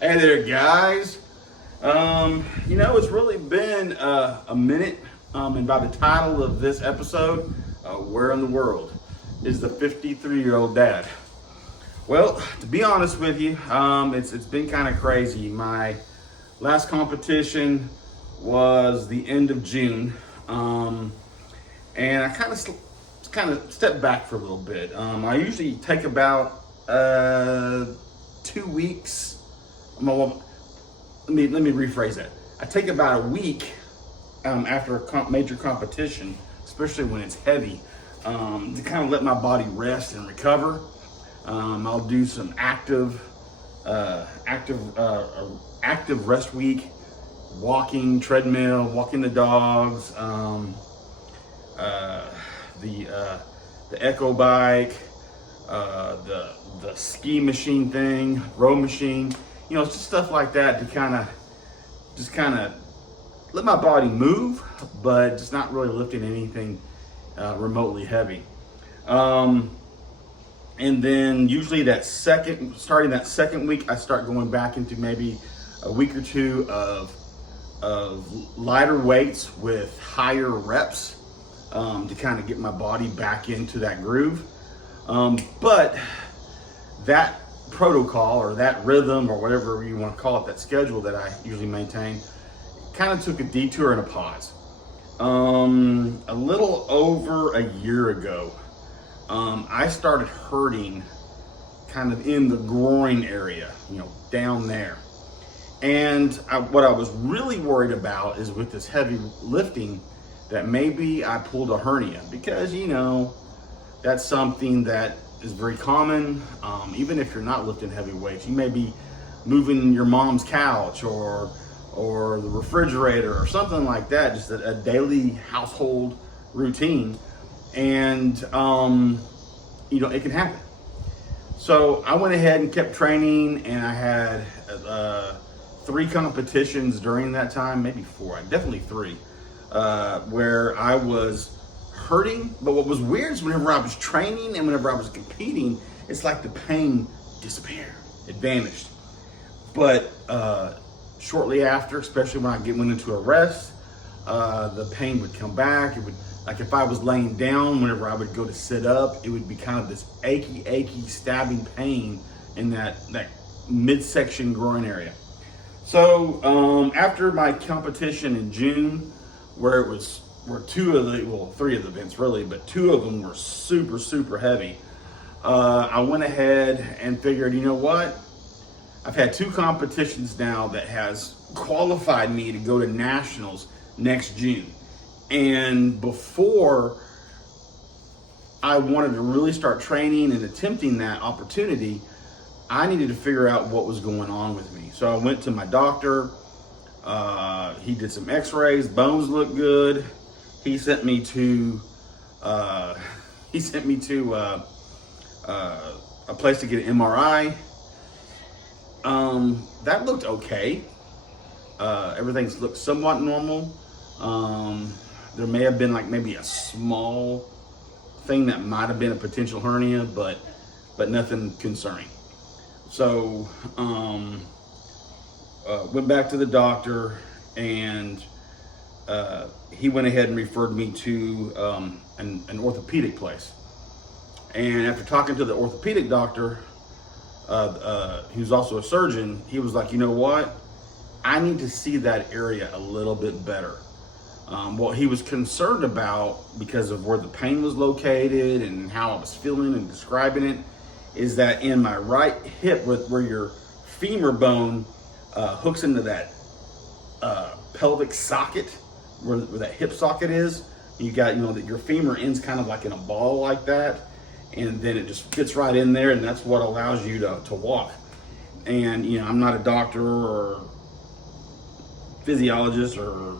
Hey there, guys. It's really been a minute, and by the title of this episode, Where in the World is the 53-year-old dad? Well, to be honest with you, it's been kind of crazy. My last competition was the end of June, and I kind of stepped back for a little bit. I usually take about 2 weeks. Well, let me rephrase that. I take about a week after a major competition, especially when it's heavy, to kind of let my body rest and recover. I'll do some active rest week, walking, treadmill, walking the dogs, the echo bike, the ski machine thing, row machine. It's just stuff like that to kind of let my body move, but just not really lifting anything remotely heavy. And then usually starting that second week, I start going back into maybe a week or two of lighter weights with higher reps to kind of get my body back into that groove. But that protocol or that rhythm or whatever you want to call it, that schedule that I usually maintain, kind of took a detour and a pause. A little over a year ago, I started hurting kind of in the groin area, down there. And what I was really worried about is with this heavy lifting that maybe I pulled a hernia, because that's something that is very common. Even if you're not lifting heavy weights, you may be moving your mom's couch or the refrigerator or something like that, just a daily household routine, and it can happen. So I went ahead and kept training, and I had 3 competitions during that time, maybe 4, definitely 3, where I was hurting. But what was weird is whenever I was training and whenever I was competing, it's like the pain disappeared, it vanished. But shortly after, especially when I went into a rest, the pain would come back. It would, like if I was laying down, whenever I would go to sit up, it would be kind of this achy stabbing pain in that midsection groin area. So after my competition in June, where 3 of the events really, but 2 of them were super heavy. I went ahead and figured, you know what? I've had 2 competitions now that has qualified me to go to nationals next June. And before I wanted to really start training and attempting that opportunity, I needed to figure out what was going on with me. So I went to my doctor. He did some x-rays, bones looked good. He sent me to a place to get an MRI. That looked okay. Everything looked somewhat normal. There may have been maybe a small thing that might have been a potential hernia, but nothing concerning. So went back to the doctor, and he went ahead and referred me to an orthopedic place. And after talking to the orthopedic doctor, who's also a surgeon, he was like, you know what? I need to see that area a little bit better. What he was concerned about, because of where the pain was located and how I was feeling and describing it, is that in my right hip, where your femur bone hooks into that pelvic socket, where that hip socket is, you got, that your femur ends kind of like in a ball like that, and then it just fits right in there, and that's what allows you to walk. And I'm not a doctor or physiologist or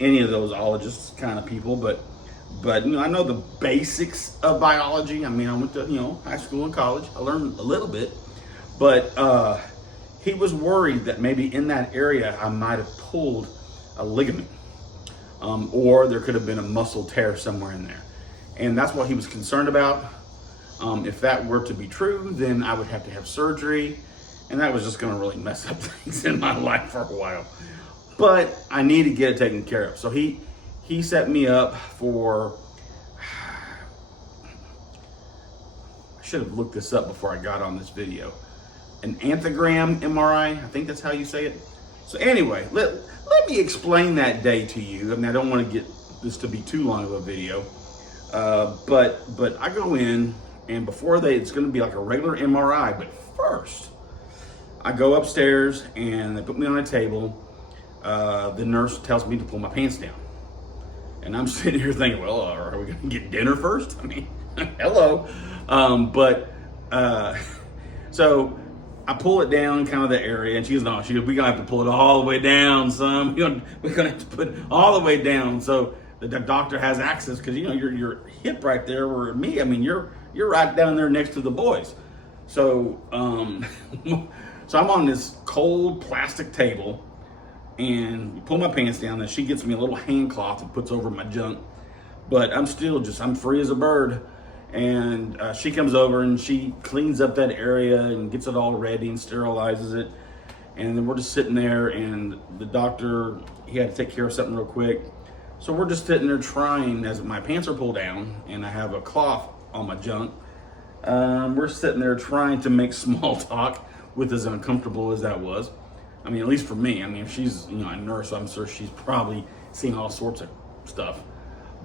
any of those ologists kind of people, but I know the basics of biology. I mean, I went to high school and college. I learned a little bit, but he was worried that maybe in that area I might have pulled a ligament, or there could have been a muscle tear somewhere in there, and that's what he was concerned about. If that were to be true, then I would have to have surgery, And that was just gonna really mess up things in my life for a while. But I need to get it taken care of. So he set me up for, I should have looked this up before I got on this video, an angiogram MRI. I think that's how you say it. So anyway, let me explain that day to you. I mean, I don't want to get this to be too long of a video, but I go in, and before it's going to be like a regular MRI. But first, I go upstairs and they put me on a table. The nurse tells me to pull my pants down, and I'm sitting here thinking, well, are we going to get dinner first? I mean, hello. So I pull it down kind of the area, and she goes, no, we're going to have to pull it all the way down, son. We're going to have to put it all the way down. So the doctor has access, because, you know, your hip right there, where me, I mean, you're right down there next to the boys. So, so I'm on this cold plastic table, and you pull my pants down, and she gets me a little hand cloth and puts over my junk. But I'm free as a bird. And she comes over and she cleans up that area and gets it all ready and sterilizes it. And then we're just sitting there, and the doctor, he had to take care of something real quick. So we're just sitting there trying, as my pants are pulled down and I have a cloth on my junk. We're sitting there trying to make small talk, with as uncomfortable as that was. I mean, at least for me. I mean, if she's, you know, a nurse, I'm sure she's probably seen all sorts of stuff.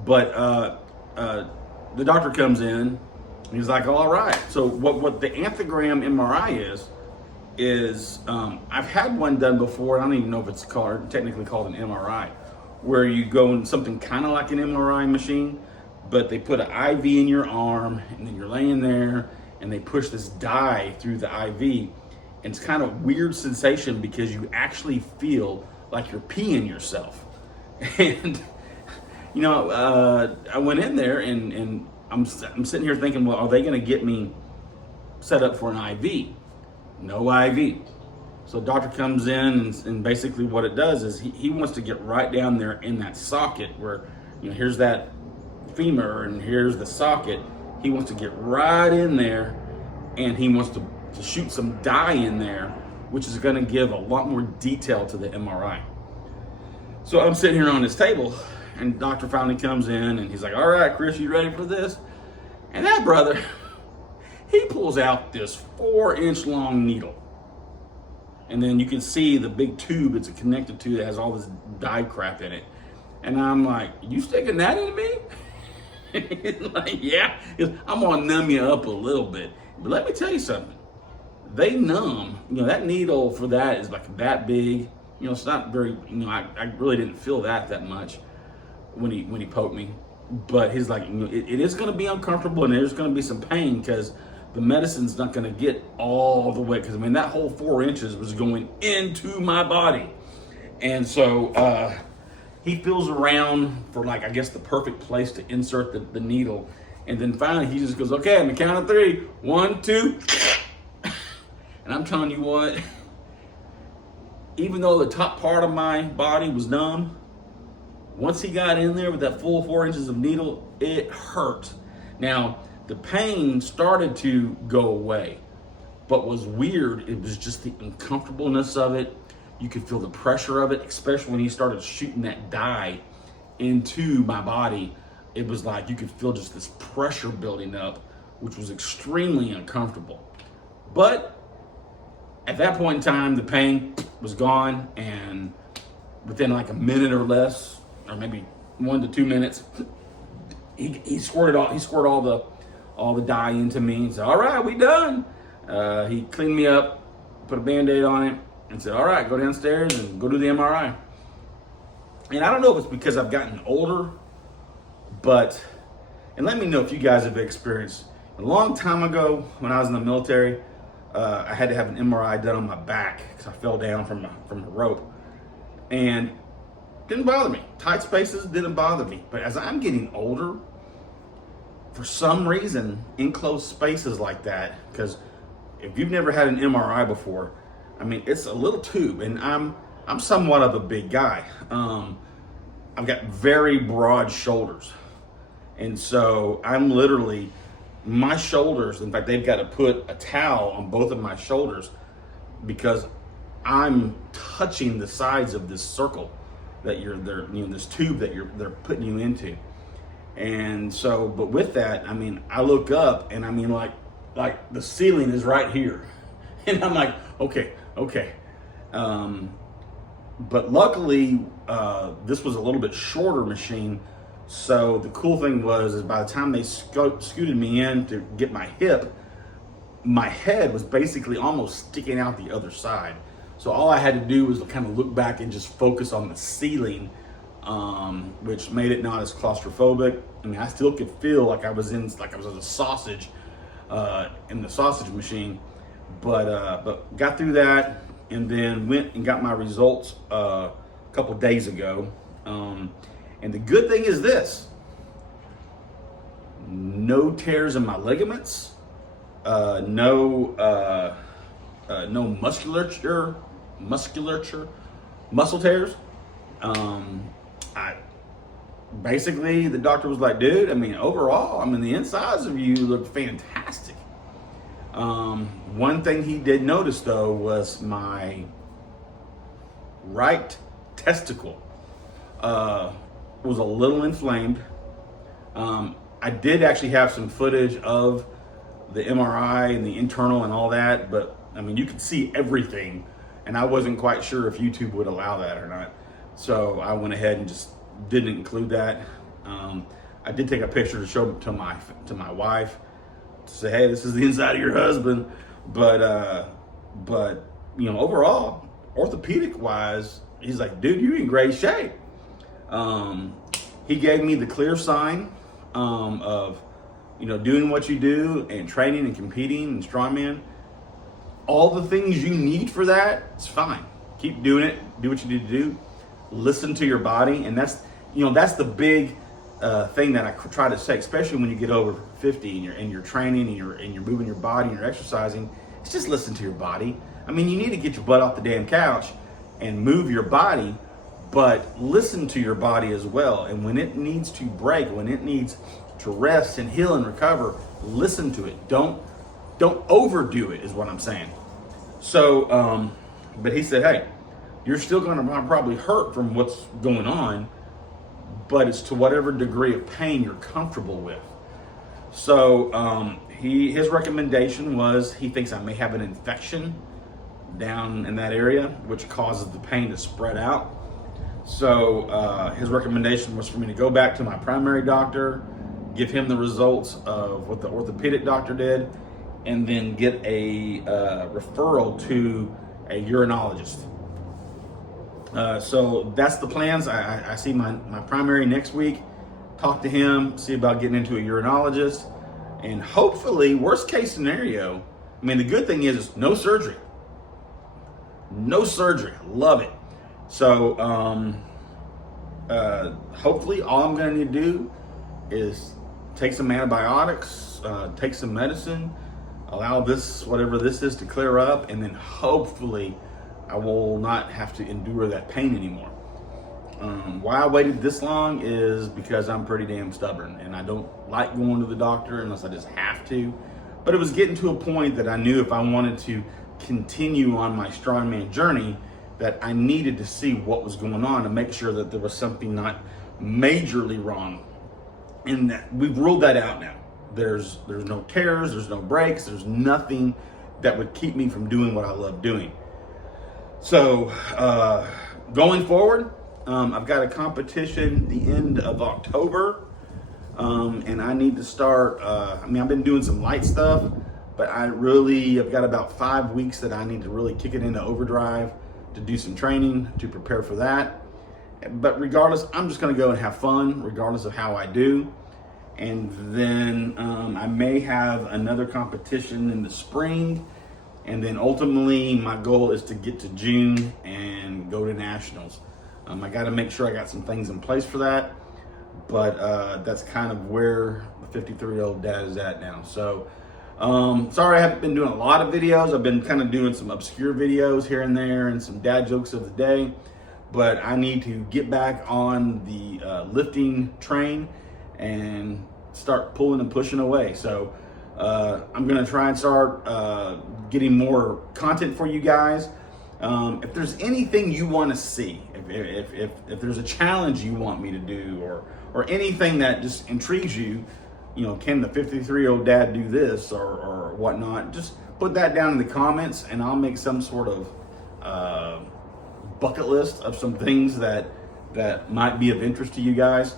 But the doctor comes in, and he's like, all right. So what the angiogram MRI is I've had one done before. I don't even know if it's technically called an MRI, where you go in something kind of like an MRI machine, but they put an IV in your arm, and then you're laying there, and they push this dye through the IV. And it's kind of weird sensation, because you actually feel like you're peeing yourself. And you know, I went in there, and I'm sitting here thinking, well, are they going to get me set up for an IV? No IV. So the doctor comes in, and basically what it does is he wants to get right down there in that socket where, you know, here's that femur and here's the socket. He wants to get right in there, and he wants to shoot some dye in there, which is going to give a lot more detail to the MRI. So I'm sitting here on this table, and the doctor finally comes in, and he's like, all right, Chris, you ready for this? And that brother, he pulls out this 4-inch long needle. And then you can see the big tube it's connected to that has all this dye crap in it. And I'm like, you sticking that in me? He's like, yeah. He goes, I'm gonna numb you up a little bit. But let me tell you something. They numb, you know, that needle for that is like that big. You know, it's not very, you know, I really didn't feel that much when he poked me. But he's like, you know, it is going to be uncomfortable, and there's going to be some pain, because the medicine's not going to get all the way. Because, I mean, that whole 4 inches was going into my body. And so he feels around for, like, I guess the perfect place to insert the needle. And then finally he just goes, okay, on the count of 3, 1, 2. And I'm telling you what, even though the top part of my body was numb, once he got in there with that full 4 inches of needle, it hurt. Now, the pain started to go away, but was weird. It was just the uncomfortableness of it. You could feel the pressure of it, especially when he started shooting that dye into my body. It was like you could feel just this pressure building up, which was extremely uncomfortable. But at that point in time, the pain was gone, and within like a minute or less, or maybe 1 to 2 minutes, he squirted all the dye into me and said, all right, we done. He cleaned me up, put a Band-Aid on it, and said, all right, go downstairs and go do the MRI. And I don't know if it's because I've gotten older, and let me know if you guys have experienced. A long time ago, when I was in the military, I had to have an MRI done on my back because I fell down from a rope. And didn't bother me. Tight spaces didn't bother me. But as I'm getting older, for some reason, enclosed spaces like that, because if you've never had an MRI before, I mean, it's a little tube, and I'm somewhat of a big guy. I've got very broad shoulders. And so I'm literally, my shoulders, in fact, they've got to put a towel on both of my shoulders because I'm touching the sides of this circle that this tube that they're putting you into. And so, but with that, I mean, I look up and I mean, like the ceiling is right here. And I'm like, okay. But luckily, this was a little bit shorter machine. So the cool thing is by the time they scooted me in to get my hip, my head was basically almost sticking out the other side. So all I had to do was kind of look back and just focus on the ceiling, which made it not as claustrophobic. I mean, I still could feel like I was a sausage in the sausage machine, but got through that and then went and got my results a couple days ago. And the good thing is this: no tears in my ligaments, no muscle tears. Basically, the doctor was like, dude, I mean, overall, I mean, the insides of you look fantastic. One thing he did notice, though, was my right testicle was a little inflamed. I did actually have some footage of the MRI and the internal and all that, but I mean, you could see everything, and I wasn't quite sure if YouTube would allow that or not. So I went ahead and just didn't include that. I did take a picture to show to my wife to say, hey, this is the inside of your husband. But you know, overall, orthopedic wise, he's like, dude, you're in great shape. He gave me the clear sign of, you know, doing what you do and training and competing and strongman. All the things you need for that, it's fine. Keep doing it. Do what you need to do. Listen to your body, and that's the big thing that I try to say, especially when you get over 50 and you're training and you're moving your body and you're exercising. It's just listen to your body. I mean, you need to get your butt off the damn couch and move your body, but listen to your body as well. And when it needs to break, when it needs to rest and heal and recover, listen to it. Don't overdo it, is what I'm saying. So, but he said, hey, you're still going to probably hurt from what's going on, but it's to whatever degree of pain you're comfortable with. So his recommendation was he thinks I may have an infection down in that area, which causes the pain to spread out. So his recommendation was for me to go back to my primary doctor, give him the results of what the orthopedic doctor did, and then get a referral to a urinologist. So that's the plans. I see my primary next week, talk to him, see about getting into a urinologist, and hopefully, worst case scenario, I mean, the good thing is no surgery. No surgery. Love it. So hopefully all I'm going to need to do is take some antibiotics, take some medicine, allow this, whatever this is, to clear up, and then hopefully I will not have to endure that pain anymore. Why I waited this long is because I'm pretty damn stubborn, and I don't like going to the doctor unless I just have to. But it was getting to a point that I knew if I wanted to continue on my strongman journey, that I needed to see what was going on and make sure that there was something not majorly wrong. And that we've ruled that out now. There's no tears, there's no breaks, there's nothing that would keep me from doing what I love doing. So going forward, I've got a competition the end of October, and I need to start, I've been doing some light stuff, but I've got about 5 weeks that I need to really kick it into overdrive to do some training to prepare for that. But regardless, I'm just going to go and have fun regardless of how I do. And then I may have another competition in the spring. And then ultimately my goal is to get to June and go to nationals. I got to make sure I got some things in place for that. But that's kind of where the 53-year-old dad is at now. So sorry I haven't been doing a lot of videos. I've been kind of doing some obscure videos here and there and some dad jokes of the day. But I need to get back on the lifting train and start pulling and pushing away. So I'm gonna try and start getting more content for you guys. If there's anything you want to see, if there's a challenge you want me to do, or anything that just intrigues you, can the 53-year-old dad do this or whatnot? Just put that down in the comments, and I'll make some sort of bucket list of some things that might be of interest to you guys.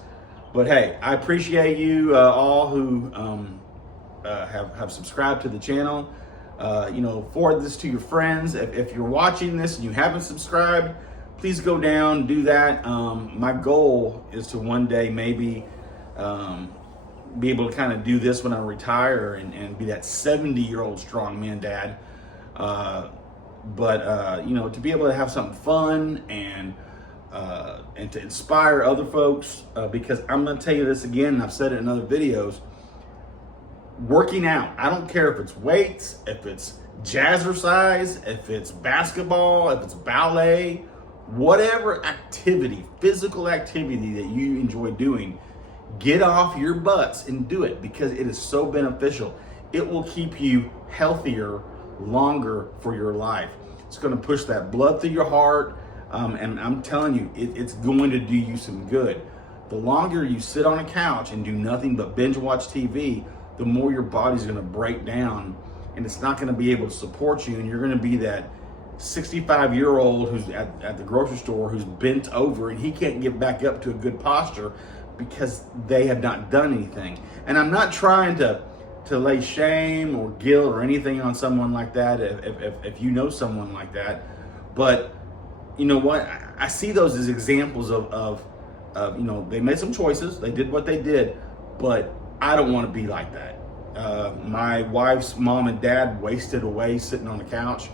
But hey, I appreciate you all who have subscribed to the channel. Forward this to your friends. If you're watching this and you haven't subscribed, please go down, do that. My goal is to one day maybe be able to kind of do this when I retire and be that 70-year-old strongman dad. But to be able to have something fun and to inspire other folks, because I'm going to tell you this again, and I've said it in other videos. Working out, I don't care if it's weights, if it's jazzercise, if it's basketball, if it's ballet, whatever activity, physical activity that you enjoy doing, get off your butts and do it, because it is so beneficial. It will keep you healthier longer for your life. It's going to push that blood through your heart, and I'm telling you, it's going to do you some good. The longer you sit on a couch and do nothing but binge watch TV, the more your body's going to break down, and it's not going to be able to support you, and you're going to be that 65-year-old who's at the grocery store who's bent over and he can't get back up to a good posture because they have not done anything. And I'm not trying to lay shame or guilt or anything on someone like that if you know someone like that, but you know what, I see those as examples of they made some choices, they did what they did, but I don't want to be like that. My wife's mom and dad wasted away sitting on the couch,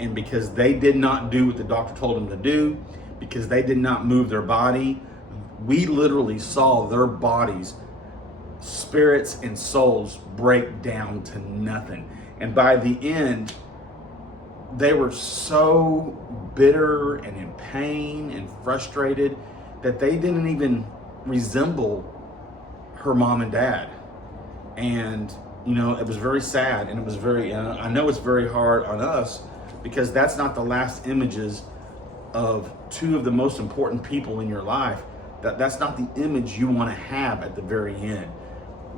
and because they did not do what the doctor told them to do, because they did not move their body, we literally saw their bodies, spirits and souls, break down to nothing. And by the end, they were so bitter and in pain and frustrated that they didn't even resemble her mom and dad. And it was very sad, and it was very, I know it's very hard on us, because that's not the last images of two of the most important people in your life. That's not the image you want to have at the very end.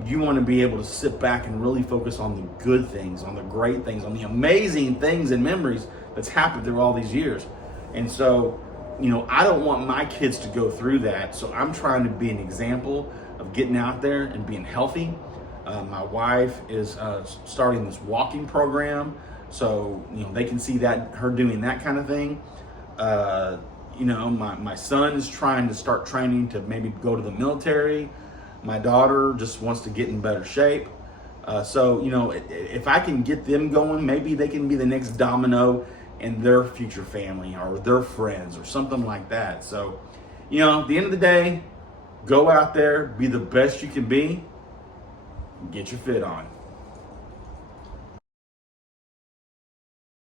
You want to be able to sit back and really focus on the good things, on the great things, on the amazing things and memories that's happened through all these years. And so, I don't want my kids to go through that. So I'm trying to be an example of getting out there and being healthy. My wife is starting this walking program, so they can see that, her doing that kind of thing. My son is trying to start training to maybe go to the military. My daughter just wants to get in better shape. So if I can get them going, maybe they can be the next domino in their future family or their friends or something like that. So, at the end of the day, go out there, be the best you can be, get your fit on.